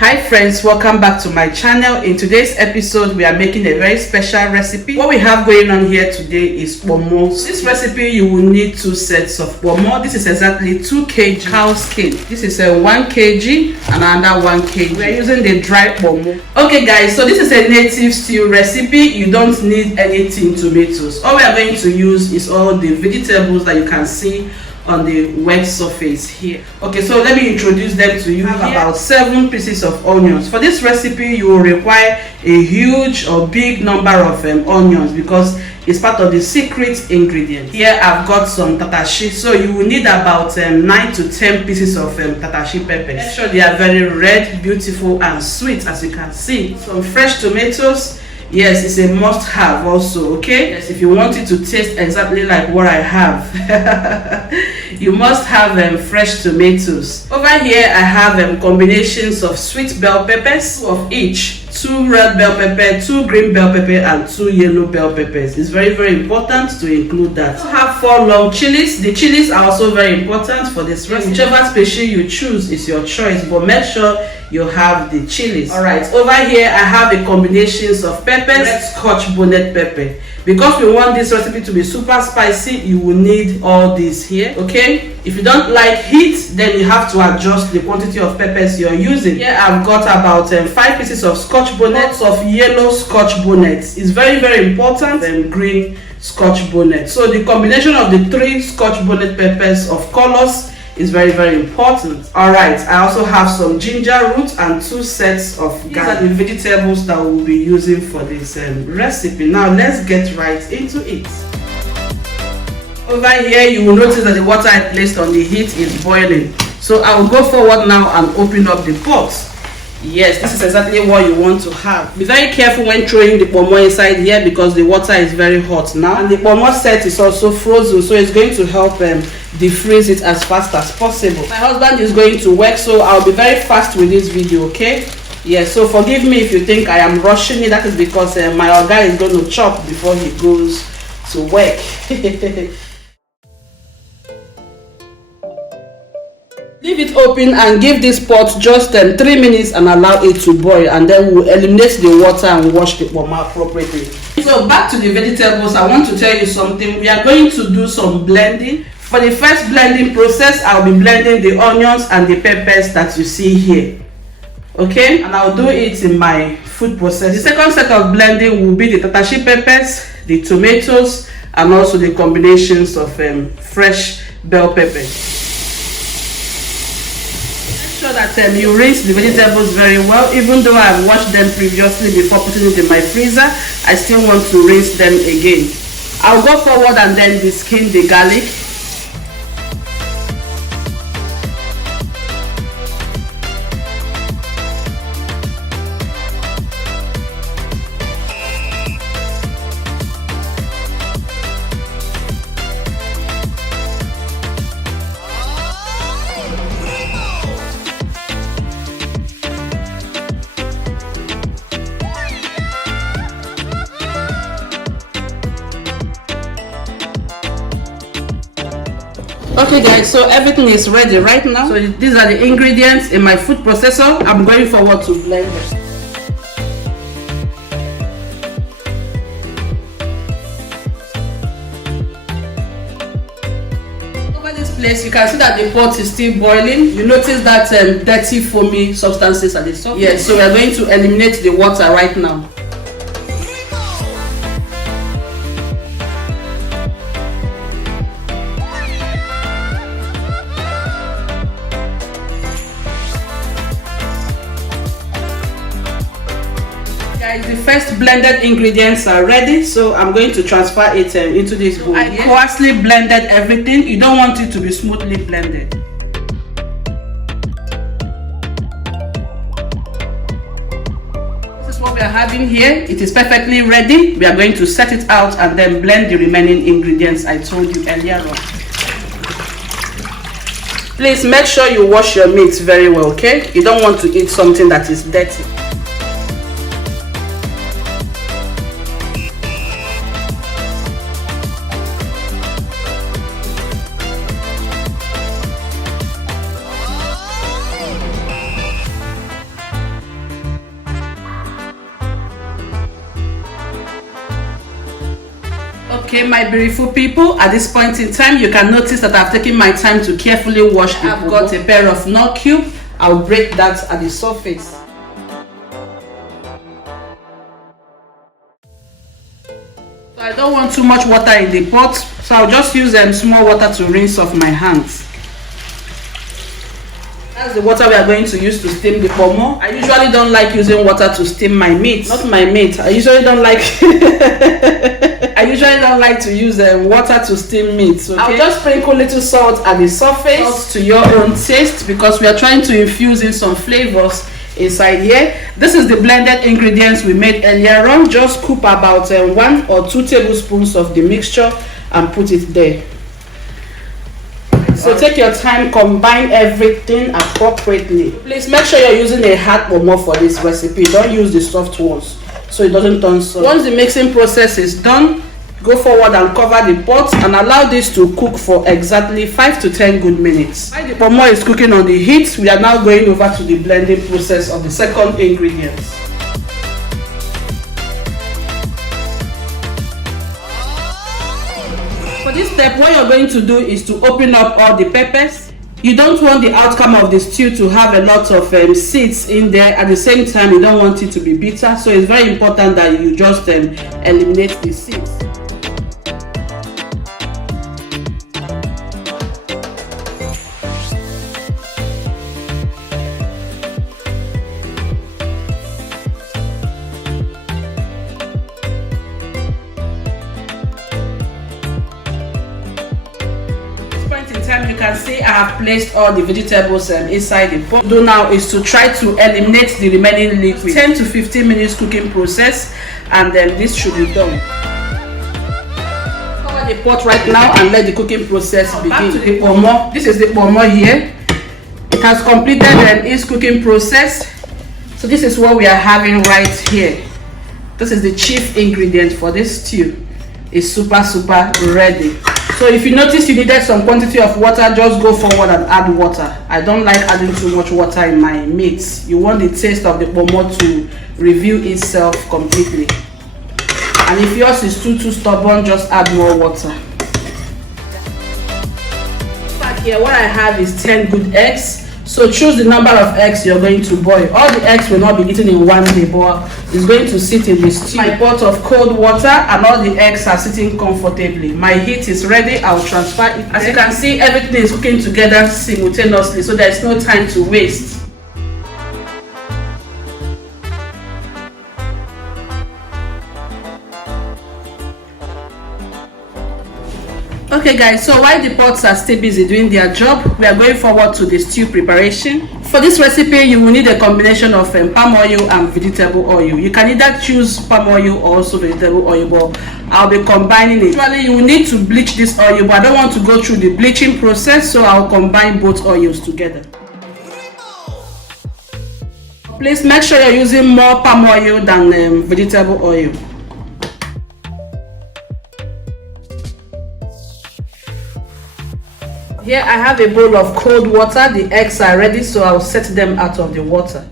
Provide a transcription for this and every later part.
Hi friends, welcome back to my channel. In today's episode we are making a very special recipe. What we have going on here today is pomo. This recipe you will need 2 sets of pomo. This is exactly 2 kg cow skin. This is a 1 kg and another 1 kg. We are using the dry pomo. Okay guys, so this is a native stew recipe. You don't need anything tomatoes. All we are going to use is all the vegetables that you can see on the wet surface here. Okay, so let me introduce them to you. I have about 7 pieces of onions. For this recipe you will require a huge or big number of onions because it's part of the secret ingredient. Here I've got some TATASHIE, so you will need about 9 to 10 pieces of TATASHIE peppers. Make sure they are very red, beautiful and sweet, as you can see. Some fresh tomatoes. Yes, it's a must have also, okay? Yes, if you want it to taste exactly like what I have, you must have fresh tomatoes. Over here I have combinations of sweet bell peppers, 2 of each. 2 red bell pepper, 2 green bell pepper and 2 yellow bell peppers. It's very important to include that. I have 4 long chilies. The chilies are also very important for this recipe. Whichever species you choose is your choice, but make sure you have the chilies. Alright, over here I have the combinations of peppers, red scotch bonnet pepper. Because we want this recipe to be super spicy, you will need all these here, okay? If you don't like heat, then you have to adjust the quantity of peppers you're using. Here I've got about 5 pieces of scotch bonnets, of yellow scotch bonnets. It's very important, and green scotch bonnet. So the combination of the 3 scotch bonnet peppers of colors is very important. Alright, I also have some ginger root and 2 sets of garlic. These are the vegetables that we'll be using for this recipe. Now let's get right into it. Over here you will notice that the water I placed on the heat is boiling. So I will go forward now and open up the pot. Yes, this is exactly what you want to have. Be very careful when throwing the pomo inside here because the water is very hot now. And the pomo set is also frozen, so it's going to help defreeze it as fast as possible. My husband is going to work, so I'll be very fast with this video, okay? Yes, so forgive me if you think I am rushing it. That is because my oga is going to chop before he goes to work. Leave it open and give this pot just 3 minutes and allow it to boil, and then we'll eliminate the water and wash the pomo appropriately. So back to the vegetables, I want to tell you something. We are going to do some blending. For the first blending process, I'll be blending the onions and the peppers that you see here. Okay, and I'll do it in my food processor. The second set of blending will be the TATASHIE peppers, the tomatoes, and also the combinations of fresh bell peppers. Sure that you rinse the vegetables very well. Even though I've washed them previously before putting it in my freezer, I still want to rinse them again. I'll go forward and then skin the garlic. Okay guys, so everything is ready right now. So these are the ingredients in my food processor. I'm going forward to blend them. Over this place you can see that the pot is still boiling. You notice that dirty foamy substances at the top. Yes, so we are going to eliminate the water right now. Guys, the first blended ingredients are ready, so I'm going to transfer it into this bowl. I coarsely blended everything. You don't want it to be smoothly blended. This is what we are having here. It is perfectly ready. We are going to set it out and then blend the remaining ingredients I told you earlier on. Please make sure you wash your meat very well, okay? You don't want to eat something that is dirty. Okay, my beautiful people, at this point in time, you can notice that I've taken my time to carefully wash the I've got a pair of KNOR cube. I'll break that at the surface. So I don't want too much water in the pot, so I'll just use small water to rinse off my hands. That's the water we are going to use to steam the pomo. I usually don't like using water to steam my meat. Not my meat. I usually don't like to use water to steam meat. Okay? I'll just sprinkle little salt at the surface. Salt to your own taste, because we are trying to infuse in some flavors inside here. This is the blended ingredients we made earlier on. Just scoop about 1 or 2 tablespoons of the mixture and put it there. So take your time, combine everything appropriately. Please make sure you're using a hard pomo for this recipe. Don't use the soft ones so it doesn't turn soft. Once the mixing process is done, go forward and cover the pot and allow this to cook for exactly 5 to 10 good minutes. While the pomo is cooking on the heat, we are now going over to the blending process of the second ingredients. For this step, what you're going to do is to open up all the peppers. You don't want the outcome of the stew to have a lot of seeds in there. At the same time, you don't want it to be bitter, so it's very important that you just eliminate the seeds. You can see I have placed all the vegetables inside the pot. What to do now is to try to eliminate the remaining liquid. 10 to 15 minutes cooking process, and then this should be done. Cover the pot right now and let the cooking process begin. Back to the pomo. This is the pomo here. It has completed its cooking process. So this is what we are having right here. This is the chief ingredient for this stew. It's super ready. So if you notice you needed some quantity of water, just go forward and add water. I don't like adding too much water in my meat. You want the taste of the pomo to reveal itself completely. And if yours is too stubborn, just add more water. Back here, what I have is 10 good eggs. So choose the number of eggs you're going to boil. All the eggs will not be eaten in one day, but it's going to sit in the stew. My pot of cold water, and all the eggs are sitting comfortably. My heat is ready. I'll transfer it. As you can see, everything is cooking together simultaneously, so there's no time to waste. Okay guys, so while the pots are still busy doing their job, we are going forward to the stew preparation. For this recipe, you will need a combination of palm oil and vegetable oil. You can either choose palm oil or also vegetable oil, but I'll be combining it. Usually you will need to bleach this oil, but I don't want to go through the bleaching process, so I'll combine both oils together. Please make sure you're using more palm oil than vegetable oil. Here I have a bowl of cold water. The eggs are ready, so I'll set them out of the water.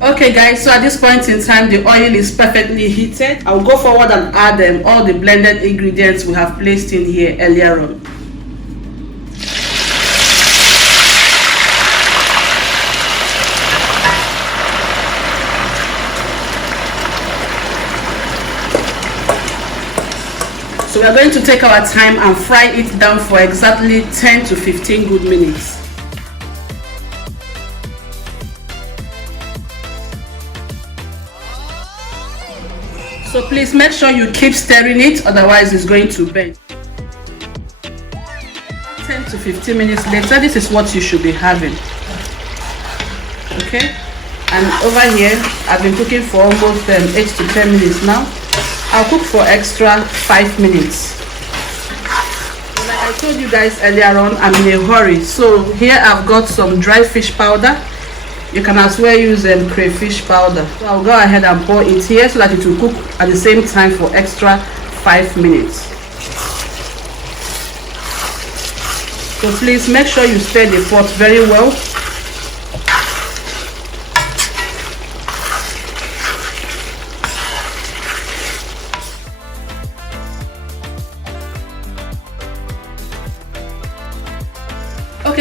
Okay guys, so at this point in time, the oil is perfectly heated. I'll go forward and add all the blended ingredients we have placed in here earlier on. So we are going to take our time and fry it down for exactly 10 to 15 good minutes. So please make sure you keep stirring it, otherwise it's going to burn. 10 to 15 minutes later, this is what you should be having. Okay, and over here I've been cooking for almost 8 to 10 minutes now. I'll cook for extra 5 minutes. Like I told you guys earlier on, I'm in a hurry. So here I've got some dry fish powder. You can as well use crayfish powder. So I'll go ahead and pour it here so that it will cook at the same time for extra 5 minutes. So please make sure you stir the pot very well.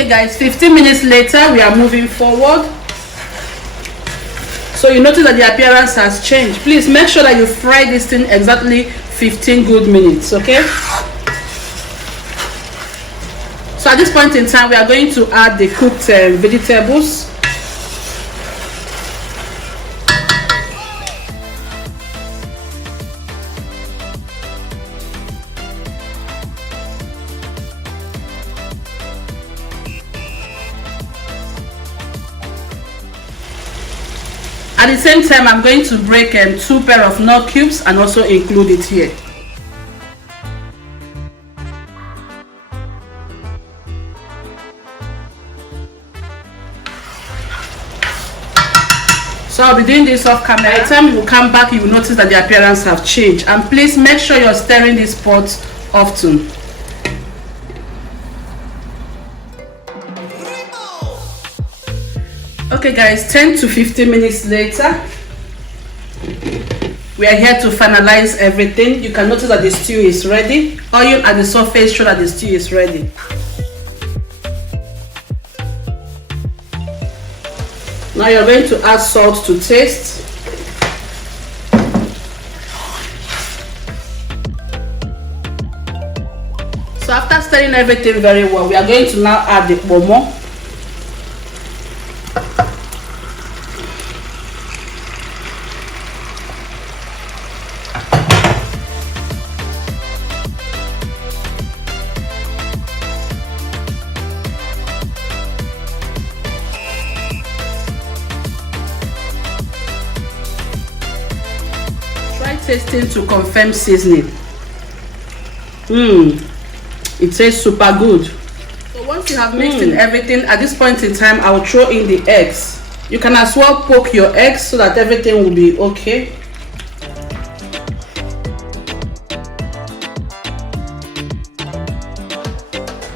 Okay guys, 15 minutes later we are moving forward. So you notice that the appearance has changed. Please make sure that you fry this thing exactly 15 good minutes, okay? So at this point in time, we are going to add the cooked vegetables. At the same time, I'm going to break 2 pair of KNOR cubes and also include it here. So I'll be doing this off camera. By the time you come back, you will notice that the appearance have changed. And please make sure you're stirring this pot often. Okay guys, 10 to 15 minutes later, we are here to finalize everything. You can notice that the stew is ready. Oil at the surface show that the stew is ready. Now you're going to add salt to taste. So after stirring everything very well, we are going to now add the pomo. Try tasting to confirm seasoning. It tastes super good. So once you have mixed in everything, at this point in time, I will throw in the eggs. You can as well poke your eggs so that everything will be okay.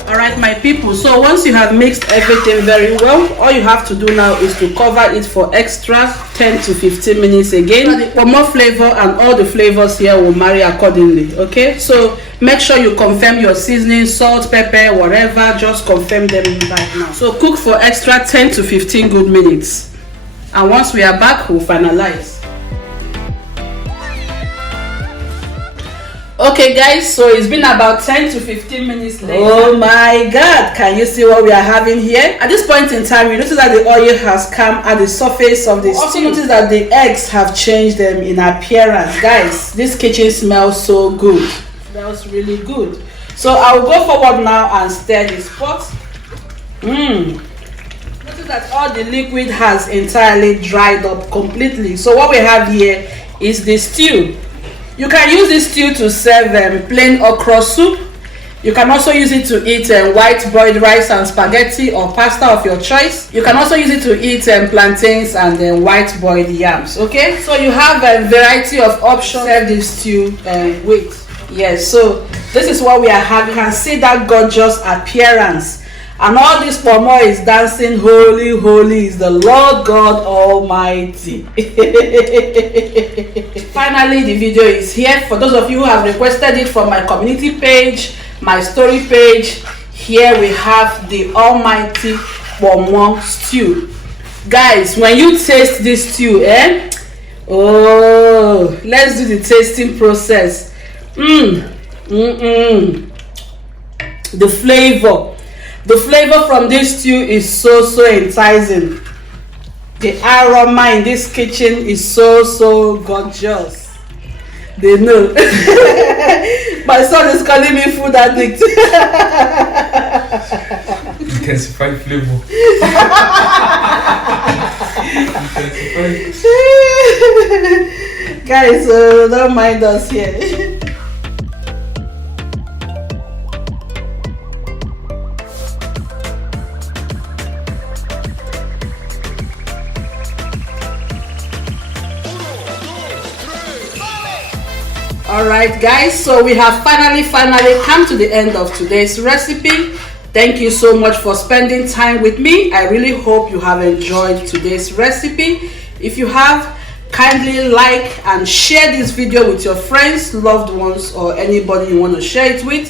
Alright my people, so once you have mixed everything very well, all you have to do now is to cover it for extra 10 to 15 minutes again. So the pomo flavor and all the flavors here will marry accordingly, okay? So make sure you confirm your seasoning, salt, pepper, whatever, just confirm them right now. So cook for extra 10 to 15 good minutes. And once we are back, we'll finalize. Okay guys, so it's been about 10 to 15 minutes later. Oh my god, can you see what we are having here? At this point in time, you notice that the oil has come at the surface of the stew. Also notice that the eggs have changed them in appearance. Guys, this kitchen smells so good. It smells really good. So I will go forward now and stir this pot. Notice that all the liquid has entirely dried up completely. So what we have here is the stew. You can use this stew to serve plain okro soup. You can also use it to eat white boiled rice and spaghetti or pasta of your choice. You can also use it to eat plantains and white boiled yams. Okay, so you have a variety of options to serve this stew with. Yes, so this is what we are having. You can see that gorgeous appearance. And all this pomo is dancing, holy, holy is the Lord God Almighty. Finally, the video is here. For those of you who have requested it from my community page, my story page, here we have the almighty pomo stew. Guys, when you taste this stew, oh, let's do the tasting process. The flavor from this stew is so enticing. The aroma in this kitchen is so gorgeous. They know. My son is calling me food addict. Intensified flavor. Guys, don't mind us here. Alright guys, so we have finally come to the end of today's recipe. Thank you so much for spending time with me. I really hope you have enjoyed today's recipe. If you have, kindly like and share this video with your friends, loved ones, or anybody you want to share it with.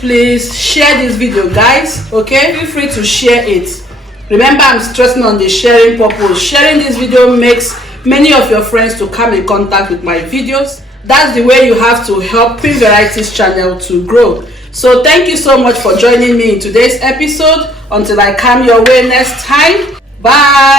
Please share this video, guys. Okay, feel free to share it. Remember, I'm stressing on the sharing purpose. Sharing this video makes many of your friends to come in contact with my videos. That's the way you have to help Queenvarieties channel to grow. So thank you so much for joining me in today's episode. Until I come your way next time, bye.